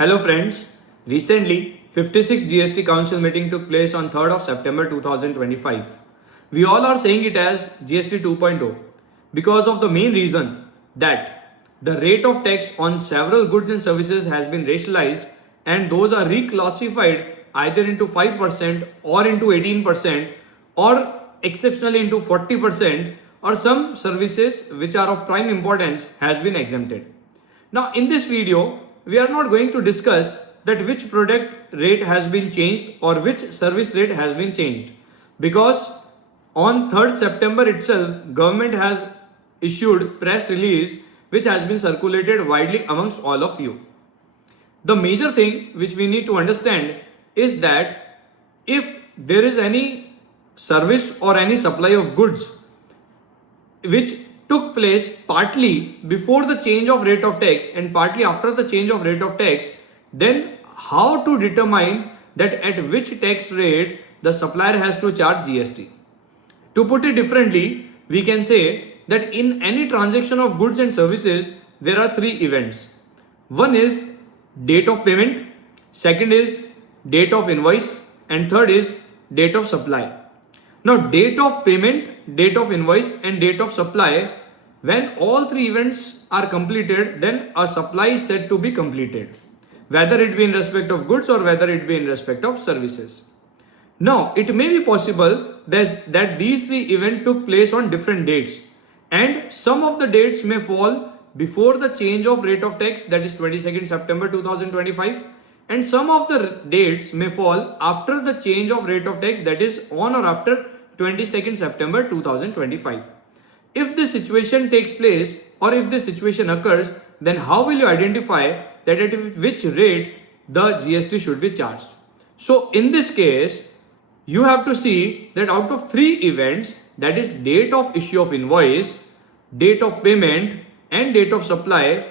Hello friends, recently 56 GST Council meeting took place on 3rd of September 2025. We all are saying it as GST 2.0 because of the main reason that the rate of tax on several goods and services has been racialized and those are reclassified either into 5% or into 18% or exceptionally into 40% or some services which are of prime importance has been exempted. Now in this video, we are not going to discuss that which product rate has been changed or which service rate has been changed because on 3rd September itself, government has issued press release which has been circulated widely amongst all of you. The major thing which we need to understand is that if there is any service or any supply of goods which took place partly before the change of rate of tax and partly after the change of rate of tax, then how to determine that at which tax rate the supplier has to charge GST? To put it differently, we can say that in any transaction of goods and services, there are three events. One is date of payment, second is date of invoice, and third is date of supply. Now, date of payment, date of invoice, and date of supply, when all three events are completed, then a supply is said to be completed, whether it be in respect of goods or whether it be in respect of services. Now, it may be possible that these three events took place on different dates, and some of the dates may fall before the change of rate of tax, that is 22nd September 2025, and some of the dates may fall after the change of rate of tax, that is on or after 22nd September 2025. If this situation takes place or if this situation occurs, then how will you identify that at which rate the GST should be charged? So in this case, you have to see that out of three events, that is date of issue of invoice, date of payment and date of supply,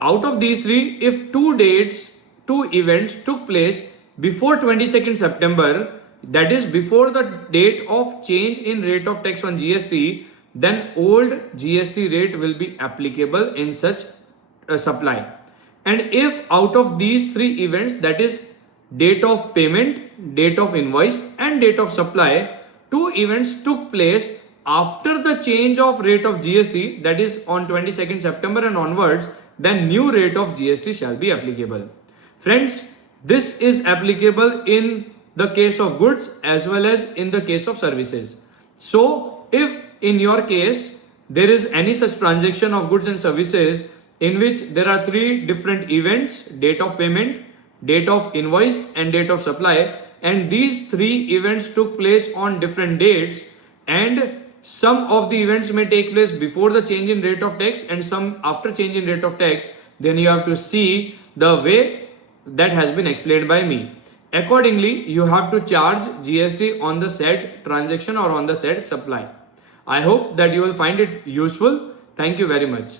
out of these three, if two events took place before 22nd September, that is before the date of change in rate of tax on GST, then old GST rate will be applicable in such a supply. And if out of these three events, that is date of payment, date of invoice and date of supply, two events took place after the change of rate of GST, that is on 22nd September and onwards, then new rate of GST shall be applicable. Friends, this is applicable in the case of goods as well as in the case of services. So if in your case there is any such transaction of goods and services in which there are three different events, date of payment, date of invoice and date of supply, and these three events took place on different dates, and some of the events may take place before the change in rate of tax and some after change in rate of tax, then you have to see the way that has been explained by me. Accordingly, you have to charge GST on the said transaction or on the said supply. I hope that you will find it useful. Thank you very much.